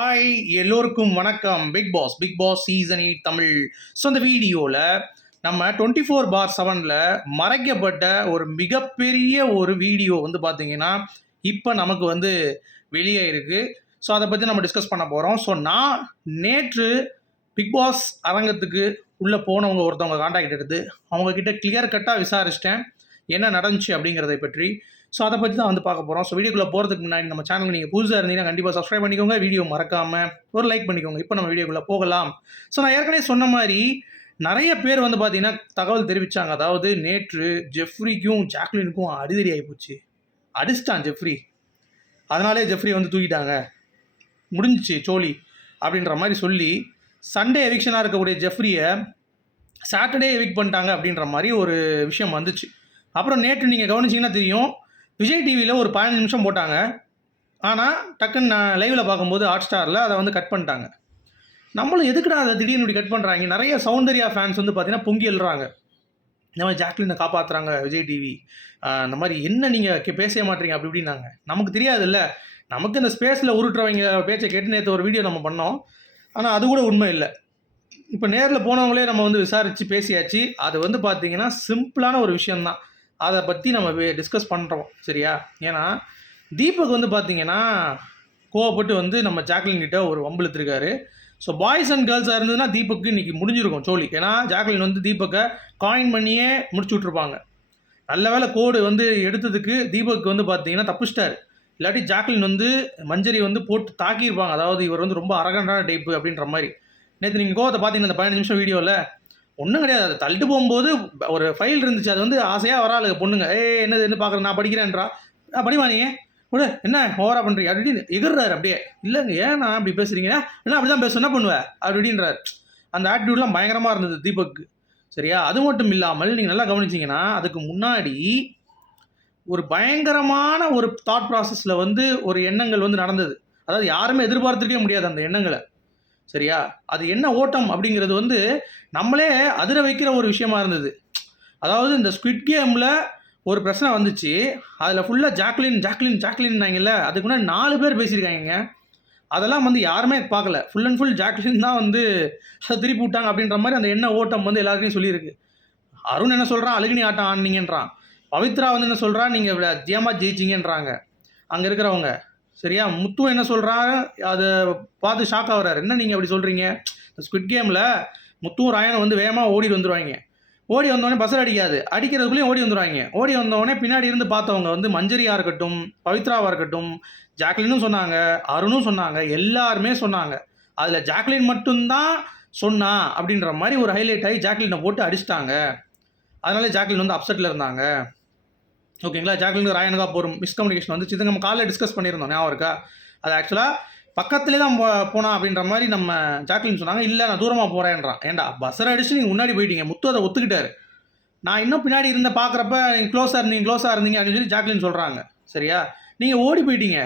Hi எல்லோருக்கும் வணக்கம். Bigg Boss season 8 Tamil. So இந்த வீடியோவில் நம்ம 24/7ல் மறைக்கப்பட்ட ஒரு மிகப்பெரிய ஒரு வீடியோ வந்து பார்த்தீங்கன்னா இப்போ நமக்கு வந்து வெளியே இருக்குது. ஸோ அதை பற்றி நம்ம டிஸ்கஸ் பண்ண போகிறோம். ஸோ நான் நேற்று பிக் பாஸ் அரங்கத்துக்கு உள்ளே போனவங்க ஒருத்தவங்க காண்டாக்ட் எடுத்து அவங்கக்கிட்ட கிளியர் கட்டாக விசாரிச்சிட்டேன் என்ன நடந்துச்சு அப்படிங்கிறதை பற்றி. ஸோ அதை பற்றி தான் வந்து பார்க்க போகிறோம். ஸோ வீடியோக்குள்ளே போகிறதுக்கு முன்னாடி நம்ம சேனலுக்கு நீங்கள் புதுசாக இருந்தீங்கன்னா கண்டிப்பாக சப்ஸ்கிரைப் பண்ணிக்கோங்க. வீடியோ மறக்காமல் ஒரு லைக் பண்ணிக்கோங்க. இப்போ நம்ம வீடியோக்குள்ளே போகலாம். ஸோ நான் ஏற்கனவே சொன்ன மாதிரி நிறைய பேர் வந்து பார்த்தீங்கன்னா தகவல் தெரிவித்தாங்க. அதாவது நேற்று ஜெஃப்ரிக்கும் ஜாக்லினுக்கும் அடிதடி ஆகிப்போச்சு. அடிச்சிட்டான் ஜெஃப்ரி, அதனாலே ஜெஃப்ரி வந்து தூக்கிட்டாங்க, முடிஞ்சிச்சு சோழி அப்படின்ற மாதிரி சொல்லி சண்டே எவிக்ஷனாக இருக்கக்கூடிய ஜெஃப்ரியை சாட்டர்டே எவிக் பண்ணிட்டாங்க அப்படின்ற மாதிரி ஒரு விஷயம் வந்துச்சு. அப்புறம் நேற்று நீங்கள் கவனிச்சிங்கன்னா தெரியும், விஜய் டிவியில் ஒரு 15 நிமிஷம் போட்டாங்க. ஆனால் டக்குன்னு நான் லைவில் பார்க்கும்போது ஹாட் ஸ்டாரில் அதை வந்து கட் பண்ணிட்டாங்க. நம்மளும் எதுக்குடா அதை திடீர்னு இப்படி கட் பண்ணுறாங்க. நிறைய சௌந்தர்யா ஃபேன்ஸ் வந்து பார்த்தீங்கன்னா பொங்கி எழுறாங்க, இந்த மாதிரி ஜாக்லினை காப்பாற்றுறாங்க விஜய் டிவி, இந்த மாதிரி என்ன நீங்கள் பேசவே மாட்டீங்க அப்படி இப்படின்னாங்க. நமக்கு தெரியாதுல்ல, நமக்கு இந்த ஸ்பேஸில் உருட்டுறவங்க பேச்சை கேட்டு நேற்று ஒரு வீடியோ நம்ம பண்ணோம். ஆனால் அது கூட உண்மை இல்லை. இப்போ நேரில் போனவங்களே நம்ம வந்து விசாரித்து பேசியாச்சு. அது வந்து பார்த்தீங்கன்னா சிம்பிளான ஒரு விஷயந்தான். அதை பற்றி நம்ம டிஸ்கஸ் பண்ணுறோம், சரியா? ஏன்னா தீபக் வந்து பார்த்தீங்கன்னா கோவப்பட்டு வந்து நம்ம ஜாக்லின் கிட்ட ஒரு வம்பிழுத்துருக்காரு. ஸோ பாய்ஸ் அண்ட் கேர்ள்ஸாக இருந்ததுன்னா தீபக்கு இன்றைக்கி முடிஞ்சிருக்கும் சோழி. ஏன்னா ஜாக்லின் வந்து தீபக்கை காயின் பண்ணியே முடிச்சு விட்ருப்பாங்க. நல்ல வேலை கோடு வந்து எடுத்ததுக்கு தீபக் வந்து பார்த்தீங்கன்னா தப்பிச்சிட்டாரு. இல்லாட்டி ஜாக்லின் வந்து மஞ்சரி வந்து போட்டு தாக்கியிருப்பாங்க. அதாவது இவர் வந்து ரொம்ப அரகண்டான டைப்பு அப்படின்ற மாதிரி. நேற்று நீங்கள் கோவத்தை பார்த்தீங்கன்னா இந்த 15 நிமிஷம் வீடியோவில் ஒன்றும் கிடையாது. அதை தள்ளிட்டு போகும்போது ஒரு ஃபைல் இருந்துச்சு. அது வந்து ஆசையாக வராது பொண்ணுங்க. என்னது என்ன பார்க்குறேன், நான் படிக்கிறேன்றா. படிமா நீ கூட என்ன ஓவரா பண்ணுறீங்க அப்படின்னு எகிர்றாரு. அப்படியே இல்லைங்க, ஏன் நான் அப்படி பேசுகிறீங்க, என்ன அப்படி தான் பேச என்ன பண்ணுவேன் அப்படின்றார். அந்த ஆட்டிடியூட்லாம் பயங்கரமாக இருந்தது தீபக்கு, சரியா? அது மட்டும் இல்லாமல் நீங்கள் நல்லா கவனிச்சிங்கன்னா அதுக்கு முன்னாடி ஒரு பயங்கரமான ஒரு தாட் ப்ராசஸில் வந்து ஒரு எண்ணங்கள் வந்து நடந்தது. அதாவது யாருமே எதிர்பார்த்துருக்கே முடியாது அந்த எண்ணங்களை, சரியா? அது என்ன ஓட்டம் அப்படிங்கிறது வந்து நம்மளே அதிர வைக்கிற ஒரு விஷயமா இருந்தது. அதாவது இந்த ஸ்குவிட் கேமில் ஒரு பிரச்சனை வந்துச்சு. அதில் ஃபுல்லாக ஜாக்லின் ஜாக்லின் ஜாக்லின்னாங்கல்ல, அதுக்கு முன்னாடி 4 பேர் பேசியிருக்காங்க. அதெல்லாம் வந்து யாருமே பார்க்கல. ஃபுல் அண்ட் ஃபுல் ஜாக்லின் தான் வந்து அதை திருப்பி விட்டாங்க அப்படின்ற மாதிரி அந்த எண்ண ஓட்டம் வந்து எல்லாருக்கையும் சொல்லியிருக்கு. அருண் என்ன சொல்கிறான், அழுகினி ஆட்டம் ஆனீங்கன்றான். பவித்ரா வந்து என்ன சொல்கிறா, நீங்கள் ஜேமா ஜெயிச்சிங்கன்றாங்க அங்கே இருக்கிறவங்க, சரியா? முத்து என்ன சொல்கிறாரு, அதை பார்த்து ஷாக் ஆகுறாரு. என்ன நீங்கள் அப்படி சொல்கிறீங்க? இந்த ஸ்குவிட் கேமில் முத்துவும் ராயனும் வந்து வேகமாக ஓடி வந்துடுவாங்க. ஓடி வந்தோடனே பஸ்ஸர் அடிக்காது, அடிக்கிறதுக்குள்ளேயும் ஓடி வந்துடுவாங்க. ஓடி வந்தோடனே பின்னாடி இருந்து பார்த்தவங்க வந்து மஞ்சரியாக இருக்கட்டும், பவித்ராவாக இருக்கட்டும், ஜாக்லினும் சொன்னாங்க, அருணும் சொன்னாங்க, எல்லாருமே சொன்னாங்க. அதில் ஜாக்லின் மட்டும்தான் சொன்னா அப்படின்ற மாதிரி ஒரு ஹைலைட் ஆகி ஜாக்லினை போட்டு அடிச்சிட்டாங்க. அதனால ஜாக்லின் வந்து அப்செட்டில் இருந்தாங்க, ஓகேங்களா? ஜாக்லினுக்கு ராயனுக்கா போகிற மிஸ்கம்யூனிகேஷன் வந்துச்சு. இது நம்ம காலையில் டிஸ்கஸ் பண்ணியிருந்தோம், ஞாபகம் இருக்கா? அது ஆக்சுவலாக பக்கத்துலேயே தான் போனான் அப்படின்ற மாதிரி நம்ம ஜாக்லின் சொன்னாங்க. இல்லை நான் தூரமாக போகிறேன்றான். ஏன்டா பஸ்ஸரை அடிச்சு நீங்கள் முன்னாடி போயிட்டீங்க, முத்து அதை ஒத்துக்கிட்டாரு. நான் இன்னும் பின்னாடி இருந்த பார்க்குறப்ப நீங்கள் க்ளோஸாக இருந்தீங்க அப்படின்னு சொல்லி ஜாக்லின் சொல்கிறாங்க, சரியா? நீங்கள் ஓடி போயிட்டீங்க.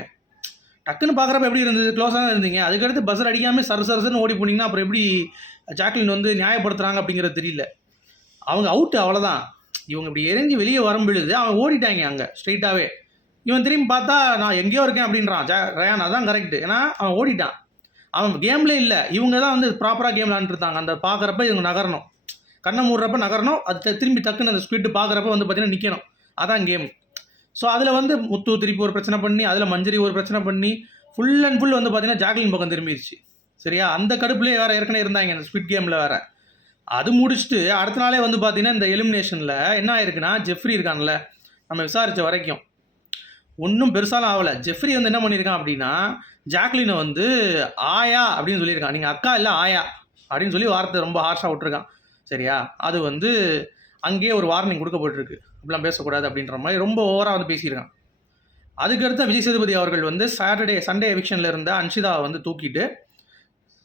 டக்குன்னு பார்க்குறப்ப எப்படி இருந்தது, க்ளோஸாக தான் இருந்தீங்க. அதுக்கடுத்து பஸ்ஸர் அடிக்காமல் சரசரன்னு ஓடி போனீங்கன்னா அப்புறம் எப்படி ஜாக்லின் வந்து நியாயப்படுத்துகிறாங்க அப்படிங்கிறது தெரியல. அவங்க அவுட்டு, அவ்வளோதான். இவங்க இப்படி எரிஞ்சு வெளியே வரும்பொழுது அவங்க ஓடிட்டாங்க அங்கே ஸ்ட்ரெயிட்டாகவே. இவன் திரும்பி பார்த்தா நான் எங்கேயோ இருக்கேன் அப்படின்றான் ரயான். அதான் கரெக்டு, ஏன்னா அவன் ஓடிட்டான். அவன் கேம்லேயே இல்லை. இவங்க தான் வந்து ப்ராப்பராக கேம் விளாண்டுருந்தாங்க. அந்த பார்க்குறப்ப இவங்க நகரணும், கண்ணை மூடுறப்ப நகரணும், அது திரும்பி டக்குன்னு அந்த ஸ்குவிட் பார்க்குறப்ப வந்து பார்த்தீங்கன்னா நிற்கணும். அதான் கேம். ஸோ அதில் வந்து முத்து திருப்பி ஒரு பிரச்சனை பண்ணி, அதில் மஞ்சரி ஒரு பிரச்சனை பண்ணி, ஃபுல் அண்ட் ஃபுல் வந்து பார்த்தீங்கன்னா ஜாக்லின் பக்கம் திரும்பிடுச்சு, சரியா? அந்த கடுப்புலேயே வேறு ஏற்கனவே இருந்தாங்க அந்த ஸ்குவிட் கேமில் வேறு. அது முடிச்சுட்டு அடுத்த நாளே வந்து பார்த்தீங்கன்னா இந்த எலிமினேஷனில் என்ன ஆயிருக்குன்னா, ஜெஃப்ரி இருக்கான்ல, நம்ம விசாரித்த வரைக்கும் ஒன்றும் பெருசாலாம் ஆகலை. ஜெஃப்ரி வந்து என்ன பண்ணியிருக்கான் அப்படின்னா, ஜாக்லினை வந்து ஆயா அப்படின்னு சொல்லியிருக்கான். நீங்கள் அக்கா இல்லை ஆயா அப்படின்னு சொல்லி வார்த்தை ரொம்ப ஹார்ஷாக விட்டுருக்கான், சரியா? அது வந்து அங்கேயே ஒரு வார்னிங் கொடுக்கப்பட்டிருக்கு, அப்படிலாம் பேசக்கூடாது அப்படின்ற மாதிரி ரொம்ப ஓவராக வந்து பேசியிருக்கான். அதுக்கடுத்து விஜய் சேதுபதி அவர்கள் வந்து சண்டே எவிக்ஷனில் இருந்த அன்ஷிதாவை வந்து தூக்கிட்டு,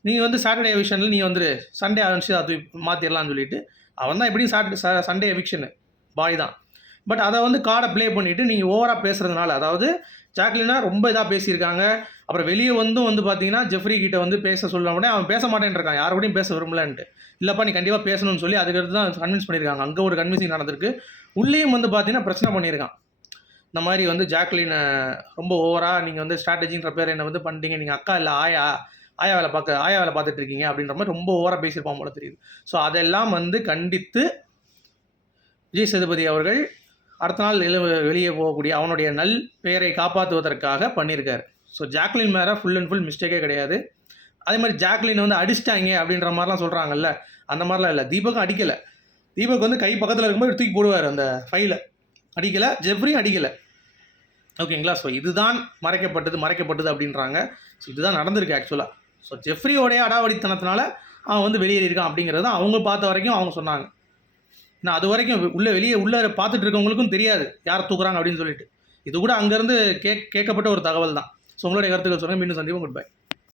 நீங்கள் வந்து சாட்டர்டே எவிக்ஷனில் நீ வந்து சண்டே அன்ஷிதா மாற்றிடலான்னு சொல்லிட்டு, அவன் தான் எப்படியும் சண்டே எவிக்ஷனு பாய் தான். பட் அதை வந்து கார்டை ப்ளே பண்ணிவிட்டு நீங்கள் ஓவராக பேசுகிறதுனால, அதாவது ஜாக்லினா ரொம்ப இதாக பேசியிருக்காங்க. அப்புறம் வெளியே வந்து பார்த்தீங்கன்னா ஜெஃப்ரி கிட்ட வந்து பேச சொல்ல உடனே அவன் பேச மாட்டேன்ருக்கான், யார் கூடயும் பேச விரும்பலன்ட்டு. இல்லைப்பா நீ கண்டிப்பாக பேசணும்னு சொல்லி அதுக்கடுத்து தான் கன்வின்ஸ் பண்ணியிருக்காங்க. அங்கே ஒரு கன்வின்சிங் நடந்திருக்கு. உள்ளேயும் வந்து பார்த்தீங்கன்னா பிரச்சனை பண்ணியிருக்கான். இந்த மாதிரி வந்து ஜாக்லின் ரொம்ப ஓவராக நீங்கள் வந்து ஸ்ட்ராட்டஜின்ற பேர் என்ன வந்து பண்ணிட்டீங்க, நீங்கள் அக்கா இல்லை ஆயா வேலை பார்த்துட்டு இருக்கீங்க அப்படின்ற மாதிரி ரொம்ப ஓவராக பேசியிருப்பான் போல தெரியுது. ஸோ அதெல்லாம் வந்து கண்டித்து விஜய் சேதுபதி அவர்கள் அடுத்த நாள் வெளியே போகக்கூடிய அவனுடைய நல் பெயரை காப்பாற்றுவதற்காக பண்ணியிருக்காரு. ஸோ ஜாக்லின் மேலே ஃபுல் அண்ட் ஃபுல் மிஸ்டேக்கே கிடையாது. அதே மாதிரி ஜாக்லின் வந்து அடிச்சிட்டாங்க அப்படின்ற மாதிரிலாம் சொல்கிறாங்கல்ல, அந்த மாதிரிலாம் இல்லை. தீபக்கும் அடிக்கலை. தீபக் வந்து கை பக்கத்தில் இருக்கும்போது தூக்கி போடுவார் அந்த ஃபைலை. அடிக்கலை, ஜெஃப்ரியும் அடிக்கலை. ஓகேங்களா? ஸோ இதுதான் மறைக்கப்பட்டது அப்படின்றாங்க. ஸோ இதுதான் நடந்திருக்கு ஆக்சுவலாக. ஸோ ஜெஃப்ரியோடைய அடாவடித்தனத்தினால அவன் வந்து வெளியேறியிருக்கான் அப்படிங்கிறது தான் அவங்க பார்த்த வரைக்கும் அவங்க சொன்னாங்க. ஏன்னா அது வரைக்கும் உள்ளே பார்த்துட்டு இருக்கவங்களுக்கும் தெரியாது யாரை தூக்குறாங்க அப்படின்னு சொல்லிட்டு. இது கூட அங்கேருந்து கேட்கப்பட்ட ஒரு தகவல் தான். ஸோ உங்களுடைய கருத்துக்கள் சொல்லுங்கள். மீண்டும் சந்திப்போம். Good bye.